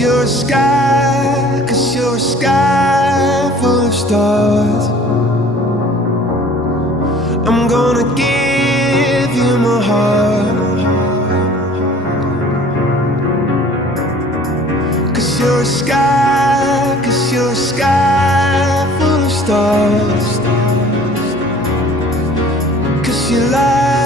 you're a sky, 'cause you're a sky full of stars. I'm gonna give you my heart, 'cause you're a sky, 'cause you're a sky full of stars. 'Cause you light